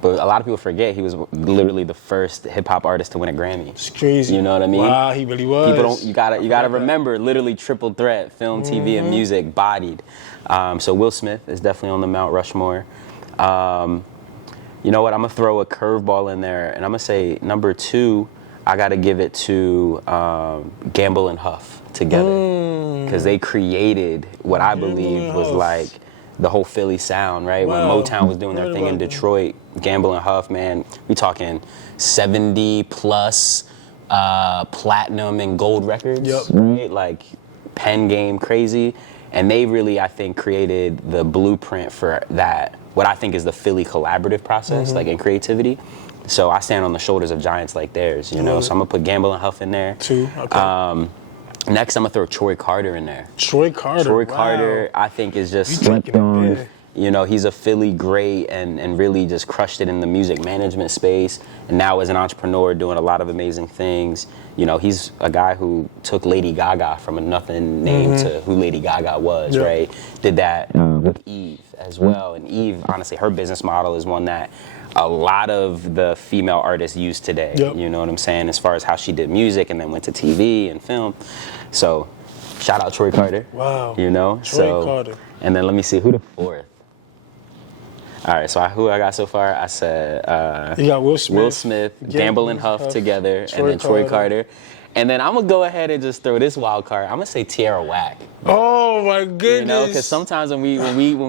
But a lot of people forget he was literally the first hip-hop artist to win a Grammy. It's crazy. You know what I mean? Wow, he really was. You gotta remember, literally triple threat, film, TV, and music, bodied. So Will Smith is definitely on the Mount Rushmore. You know what? I'm gonna throw a curveball in there, and I'm gonna say number 2. I gotta give it to Gamble and Huff together, because they created what I believe was like the whole Philly sound, right? Wow. When Motown was doing their thing in Detroit, Gamble and Huff, man, we talking 70 plus platinum and gold records, right? Like pen game crazy. And they really, I think, created the blueprint for that, what I think is the Philly collaborative process, like in creativity. So I stand on the shoulders of giants like theirs, So I'm gonna put Gamble and Huff in there. 2, okay. Next, I'm gonna throw Troy Carter in there. Troy Carter, I think is just slept on. He's a Philly great and really just crushed it in the music management space. And now as an entrepreneur doing a lot of amazing things. He's a guy who took Lady Gaga from a nothing name to who Lady Gaga was, right? Did that with Eve as well. And Eve, honestly, her business model is one that a lot of the female artists use today. You know what I'm saying? As far as how she did music and then went to TV and film. So shout out Troy Carter. Wow. Troy Carter. And then let me see, who the fourth? All right, so who I got so far? I said you got Will Smith, Gamble and Huff together, and then Troy Carter. And then I'm going to go ahead and just throw this wild card. I'm going to say Tierra Whack. Oh, my goodness. Because sometimes when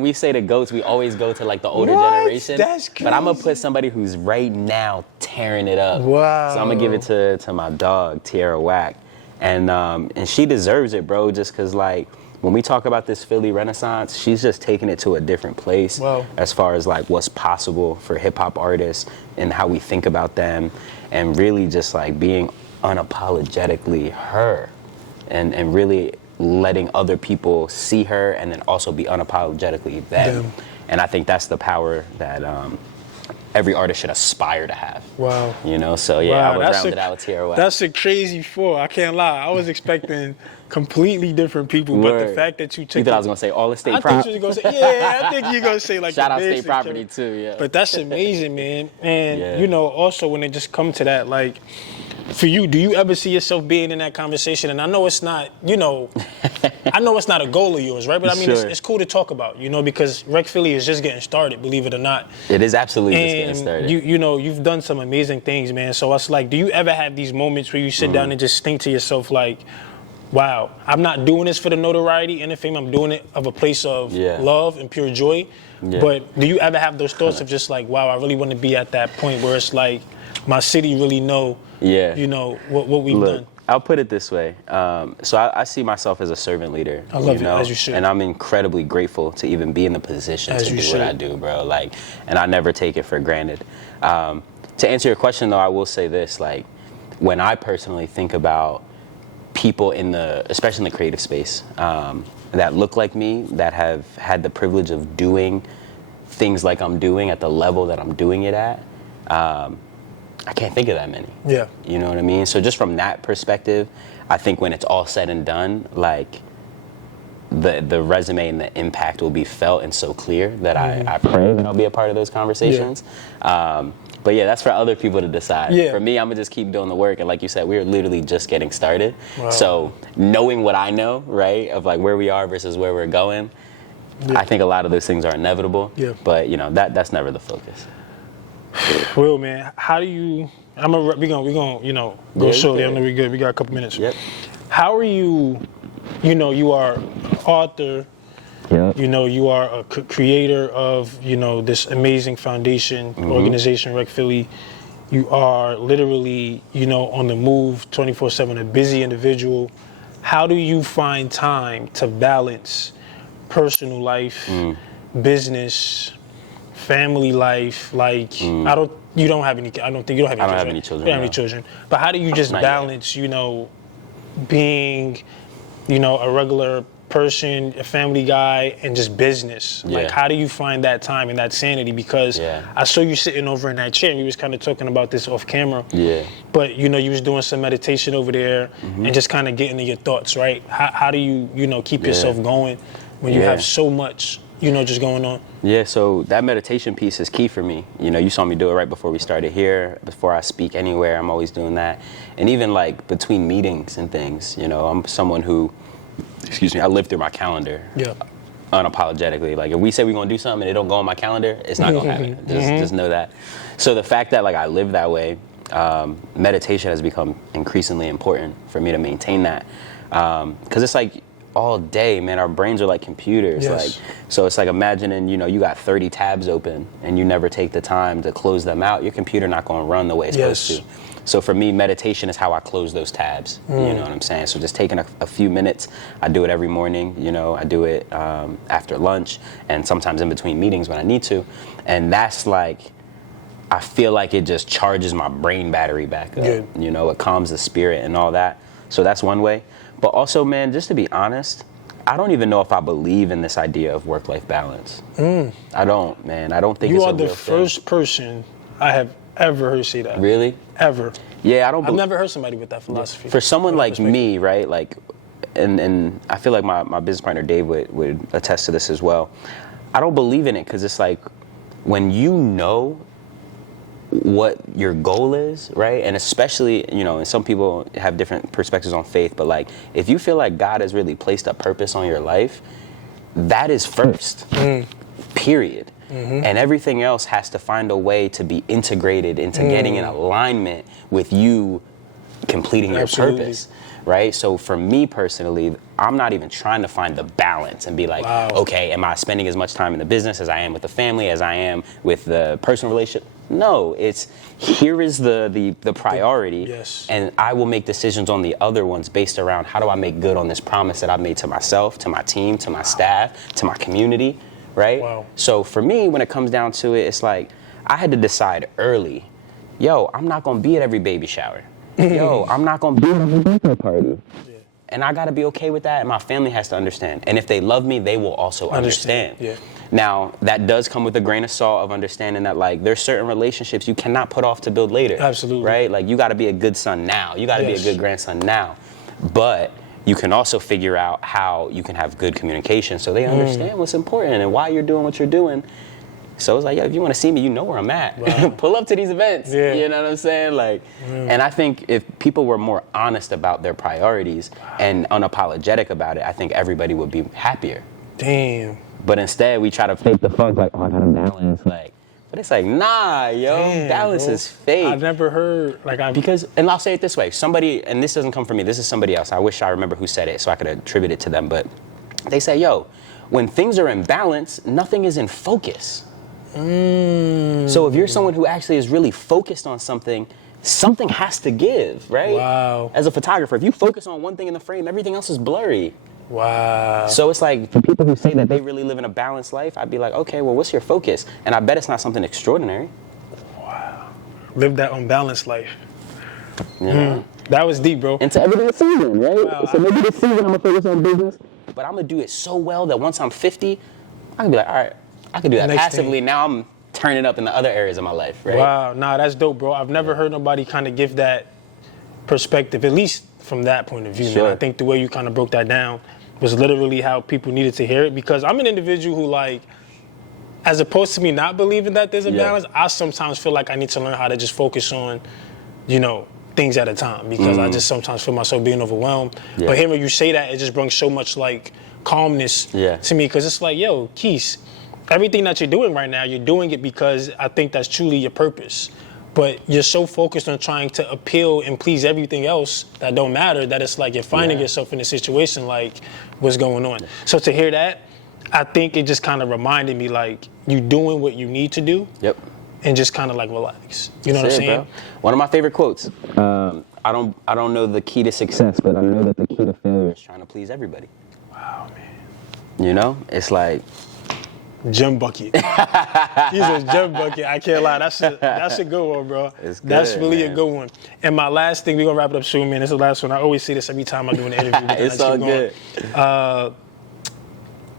we say the GOATs, we always go to like the older generation. That's crazy. But I'm going to put somebody who's right now tearing it up. Wow. So I'm going to give it to my dog, Tierra Whack. And she deserves it, bro, just because like, when we talk about this Philly Renaissance, she's just taking it to a different place as far as like what's possible for hip hop artists and how we think about them, and really just like being unapologetically her and really letting other people see her and then also be unapologetically them. And I think that's the power that every artist should aspire to have. Wow. So yeah, I would round it out with Tierra Whack. That's a crazy 4. I can't lie. I was expecting completely different people, but the fact that you took You thought I was going to say all estate I property? think you're going to say like Shout the out basic state property too, yeah. But that's amazing, man. And also when it just come to that, like, for you, do you ever see yourself being in that conversation? And I know it's not, I know it's not a goal of yours, right? But I mean, it's cool to talk about, because Rec Philly is just getting started, believe it or not. It is absolutely just getting started. You've done some amazing things, man. So it's like, do you ever have these moments where you sit down and just think to yourself, like, wow, I'm not doing this for the notoriety and the fame. I'm doing it of a place of love and pure joy. Yeah. But do you ever have those thoughts of just like, wow, I really want to be at that point where it's like, my city really know, what we've done? I'll put it this way. So I see myself as a servant leader. I love it, as you should. And I'm incredibly grateful to even be in the position to do what I do, bro. Like, and I never take it for granted. To answer your question, though, I will say this: like, when I personally think about people especially in the creative space, that look like me, that have had the privilege of doing things like I'm doing at the level that I'm doing it at, I can't think of that many. Yeah. You know what I mean? So just from that perspective, I think when it's all said and done, like, the resume and the impact will be felt and so clear that I pray that I'll be a part of those conversations. Yeah. But yeah, that's for other people to decide. Yeah. For me, I'm gonna just keep doing the work. And like you said, we're literally just getting started. Wow. So knowing what I know, right, of like where we are versus where we're going, I think a lot of those things are inevitable. Yeah. But you know, that's never the focus. Will, man, how do you? We gonna go slowly. I know we good. We got a couple minutes. Yep. How are you? You are an author. Yep. You are a creator of this amazing foundation organization, Rec Philly. You are literally on the move 24/7, a busy individual. How do you find time to balance personal life, business, family life? Like you don't have any. I don't think you don't have any. I don't have any children. You don't have any children. But how do you just balance? Being a regular person, a family guy, and just business. Yeah. Like, how do you find that time and that sanity? Because I saw you sitting over in that chair, and we was kind of talking about this off camera. Yeah. But, you was doing some meditation over there and just kind of getting to your thoughts, right? How do you, keep yourself going when you have so much, just going on? Yeah, so that meditation piece is key for me. You saw me do it right before we started here. Before I speak anywhere, I'm always doing that. And even like between meetings and things, I'm someone who, I live through my calendar. Yeah. Unapologetically. Like if we say we're gonna do something and it don't go on my calendar, it's not gonna happen. Just know that. So the fact that like I live that way, meditation has become increasingly important for me to maintain that. Cause it's like all day, man, our brains are like computers. Yes. Like, so it's like imagining, you got 30 tabs open and you never take the time to close them out, your computer not gonna run the way it's supposed to. So for me, meditation is how I close those tabs. You know what I'm saying? So just taking a few minutes. I do it every morning. I do it after lunch and sometimes in between meetings when I need to. And that's like, I feel like it just charges my brain battery back up. Good. It calms the spirit and all that. So that's one way. But also, man, just to be honest, I don't even know if I believe in this idea of work-life balance. I don't, man. I don't think it's a real thing. You are the first person I have ever heard say that. Really? Ever. Yeah, I've never heard somebody with that philosophy. For someone like me, right, like, and I feel like my business partner Dave would attest to this as well. I don't believe in it because it's like when you know what your goal is, right, and especially, and some people have different perspectives on faith, but like if you feel like God has really placed a purpose on your life, that is first, period. And everything else has to find a way to be integrated into getting in alignment with you completing your purpose, right? So for me personally, I'm not even trying to find the balance and be like, okay, am I spending as much time in the business as I am with the family, as I am with the personal relationship? No, it's here is the priority, and I will make decisions on the other ones based around how do I make good on this promise that I've made to myself, to my team, to my staff, to my community. Right? Wow. So for me, when it comes down to it, it's like I had to decide early, I'm not gonna be at every baby shower. I'm not gonna be at every birthday party. Yeah. And I gotta be okay with that, and my family has to understand. And if they love me, they will also understand. Yeah. Now, that does come with a grain of salt of understanding that like there's certain relationships you cannot put off to build later. Absolutely. Right? Like you gotta be a good son now. You gotta be a good grandson now. But you can also figure out how you can have good communication so they understand what's important and why you're doing what you're doing. So it's like, if you want to see me, you know where I'm at. Wow. Pull up to these events. Yeah. You know what I'm saying? Like, and I think if people were more honest about their priorities and unapologetic about it, I think everybody would be happier. Damn. But instead, we try to fake the funk, like, I gotta balance, like. But it's like, nah, balance is fake. I've never heard, and I'll say it this way, somebody, and this doesn't come from me, this is somebody else. I wish I remember who said it so I could attribute it to them, but they say, when things are in balance, nothing is in focus. So if you're someone who actually is really focused on something, something has to give, right? Wow. As a photographer, if you focus on one thing in the frame, everything else is blurry. Wow. So it's like, for people who say that they really live in a balanced life, I'd be like, okay, well, what's your focus? And I bet it's not something extraordinary. Wow. Live that unbalanced life. Yeah. That was deep, bro. Into everything this season, right? Wow. So maybe this season I'm gonna focus on business, but I'm gonna do it so well that once I'm 50, I can be like, all right, I can do that Next passively. thing. Now I'm turning up in the other areas of my life, right? Wow, nah, that's dope, bro. I've never heard nobody kind of give that perspective, at least from that point of view, Sure. man. I think the way you kind of broke that down was literally how people needed to hear it, because I'm an individual who, like, as opposed to me not believing that there's a balance, I sometimes feel like I need to learn how to just focus on, you know, things at a time, because I just sometimes feel myself being overwhelmed. Yeah. But hearing you say that, it just brings so much, like, calmness to me, because it's like, yo, Keys, everything that you're doing right now, you're doing it because I think that's truly your purpose. But you're so focused on trying to appeal and please everything else that don't matter, that it's like you're finding yourself in a situation like, what's going on? So to hear that, I think it just kind of reminded me, like, you doing what you need to do. Yep. And just kind of like relax. You know That's what I'm it, saying? bro. One of my favorite quotes. I don't know the key to success, but I know that the key to failure is trying to please everybody. Wow, man. You know, it's like, Gem bucket. He's a gem bucket. I can't lie. That's a good one, bro. It's good, That's really man. a good one. And my last thing, we're gonna wrap it up soon, man. This is the last one. I always say this every time I do an interview. it's all good.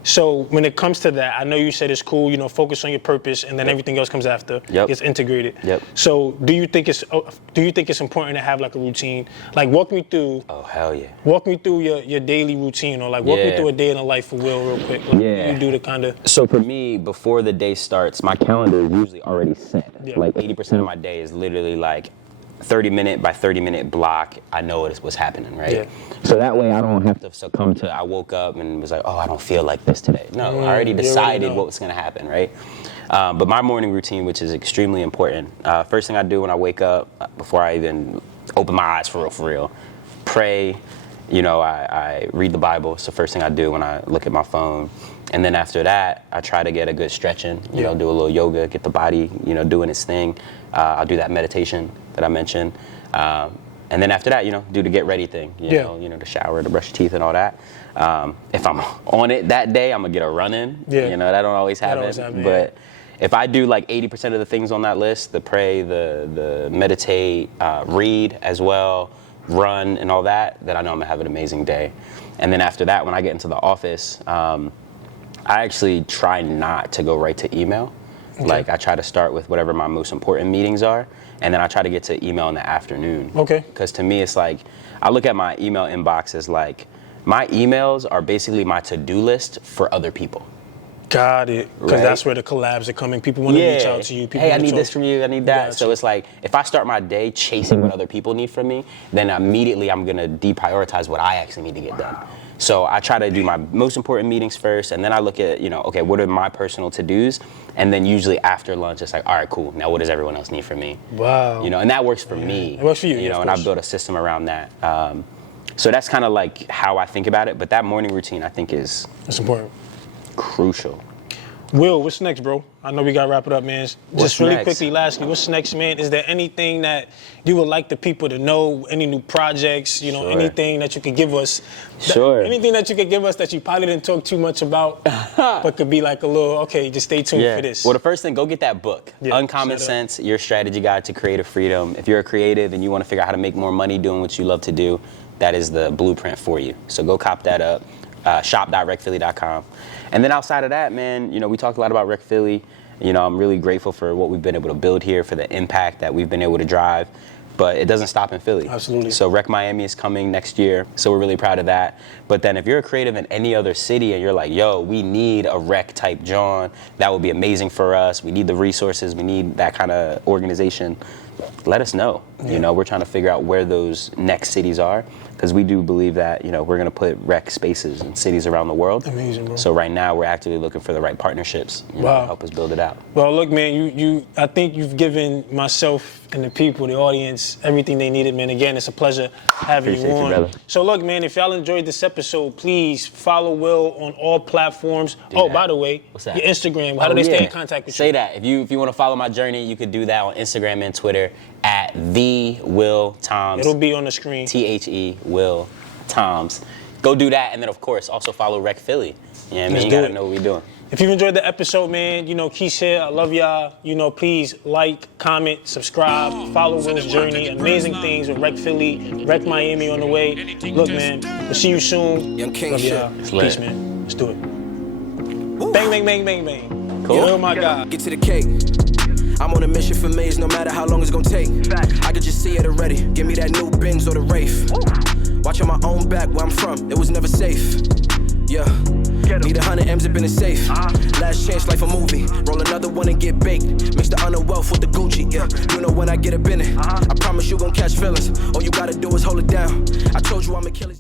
So when it comes to that, I know you said it's cool, you know, focus on your purpose, and then everything else comes after. Gets integrated. So do you think it's important to have like a routine? Like walk me through. Oh hell yeah. Walk me through your daily routine, or like walk me through a day in the life of Will real quick. Like, you do the kind of. So for me, before the day starts, my calendar is usually already set. Like 80% of my day is literally like 30-minute by 30-minute block. I know what's happening, right? So that way I don't have to succumb to, I woke up and was like, oh, I don't feel like this today. No, I already decided what was gonna happen, right? But my morning routine, which is extremely important, first thing I do when I wake up, before I even open my eyes for real, pray. You know, I read the Bible. It's the first thing I do when I look at my phone. And then after that, I try to get a good stretching, you know, do a little yoga, get the body, you know, doing its thing. I'll do that meditation that I mentioned. And then after that, you know, do the get ready thing, you know, the shower, to brush your teeth and all that. If I'm on it that day, I'm gonna get a run in. You know, that don't always happen. But if I do like 80% of the things on that list, the pray, the meditate, read as well, run and all that, then I know I'm gonna have an amazing day. And then after that, when I get into the office, I actually try not to go right to email. Like I try to start with whatever my most important meetings are, and then I try to get to email in the afternoon. Because to me, it's like, I look at my email inbox as like, my emails are basically my to-do list for other people. Got it. Because that's where the collabs are coming. People want to reach out to you. People hey, I need this from you. I need that. So it's like, if I start my day chasing what other people need from me, then immediately I'm going to deprioritize what I actually need to get done. So I try to do my most important meetings first, and then I look at, you know, okay, what are my personal to-dos? And then usually after lunch, it's like, all right, cool. Now what does everyone else need from me? Wow. You know, and that works for me. It works for you. You know, and I've built a system around that. So that's kind of like how I think about it. But that morning routine, I think, is that's important. Crucial. Will, what's next, bro? I know we gotta wrap it up, man. Just really quickly, lastly, what's next, man? Is there anything that you would like the people to know? Any new projects? You know, anything that you could give us? Anything that you could give us that you probably didn't talk too much about, but could be like a little, okay, just stay tuned for this. Well, the first thing, go get that book, Uncommon Sense: Your Strategy Guide to Creative Freedom. If you're a creative and you want to figure out how to make more money doing what you love to do, that is the blueprint for you. So go cop that up. Shop.recphilly.com. And then outside of that, man, you know, we talked a lot about Rec Philly. You know, I'm really grateful for what we've been able to build here, for the impact that we've been able to drive. But it doesn't stop in Philly. Absolutely. So Rec Miami is coming next year, so we're really proud of that. But then if you're a creative in any other city and you're like, yo, we need a Rec type John, that would be amazing for us. We need the resources, we need that kind of organization. Let us know. You know, we're trying to figure out where those next cities are, because we do believe that, you know, we're going to put rec spaces in cities around the world. Amazing, bro. So right now we're actively looking for the right partnerships to help us build it out. Well, look, man, I think you've given myself and the people, the audience, everything they needed, man. Again, it's a pleasure having you on. Brother. So look, man, if y'all enjoyed this episode, please follow Will on all platforms. By the way, what's that? Your Instagram. How do they stay in contact with you? Say that. If you want to follow my journey, you could do that on Instagram and Twitter Twitter at the Will Toms. It'll be on the screen. THE Will Toms. Go do that, and then of course also follow Rec Philly. Yeah, I mean, you gotta know what we're doing. If you enjoyed the episode, man, you know, Keith here. I love y'all. You know, please like, comment, subscribe, follow Will's journey. Amazing things with Rec Philly, Rec Miami on the way. Look, man, we'll see you soon. Young King love shit. y'all. Peace, man. Let's do it. Bang, bang, bang, bang, bang. Cool. Oh my God. Get to the cake. I'm on a mission for maze, no matter how long it's gonna take. I could just see it already. Give me that new Benz or the Wraith. Watching my own back where I'm from, it was never safe. Yeah. Need 100 M's up in the safe. Last chance, like a movie. Roll another one and get baked. Mix the honor wealth with the Gucci. Yeah, you know when I get up in it. I promise you gon' catch feelings. All you gotta do is hold it down. I told you I'm a killer.